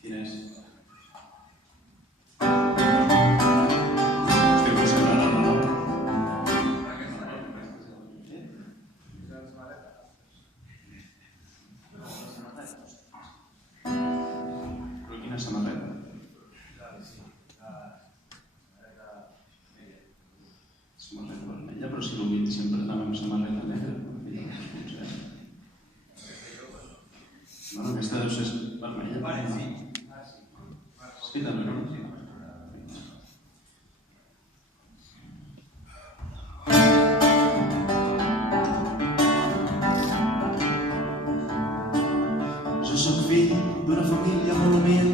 Quin és? Hòstia, però si no, no. Però quina samarreta? Samarreta vermella, però si l'Ovidi sempre anava amb samarreta negra. Bueno, aquesta deu ser vermella. Sí, també, no? Jo soc fill d'una família molt humil,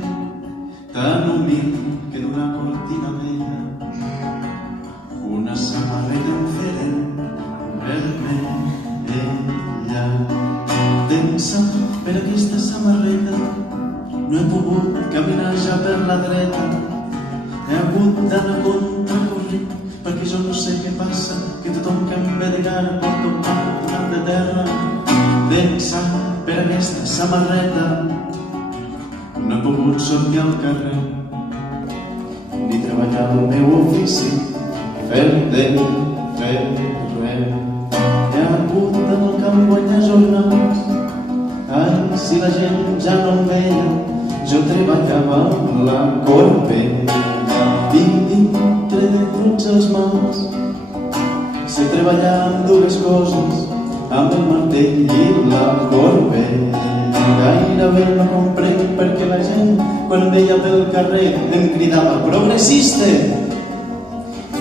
tan humil que d'una cortina vella, una samarreta em feren vermella. Tensa per aquesta samarreta no he pogut caminar ja per la dreta, he hagut d'anar contracorrent perquè jo no sé què passa, que tothom que em ve de cara porta un mal davant de terra. Tensa per aquesta samarreta no he pogut sortir al carrer ni treballar el meu ofici, fer de ferrer. He hagut d'anar al camp guanyar jornals. Ai, si la gent ja no em veia, jo treballava amb la corbella. Vinc dintre de tots els mals, sé treballar amb dues coses, amb el martell i la corbella. Gairebé no comprenc perquè la gent, quan em veia pel carrer, em cridava progressista.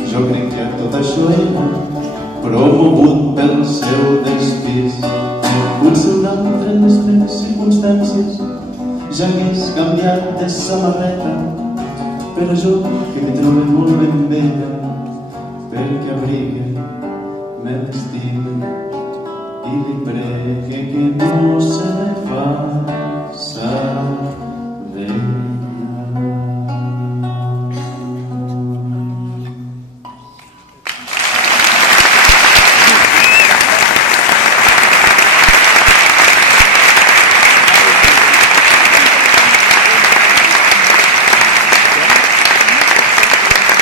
Jo crec que tot això era promogut pel seu despís. Potser un altre en les meves circumstàncies ja hagués canviat de samarreta, però jo que me trobo molt ben vella perquè abrigue m'estime i li pregue que no se me faça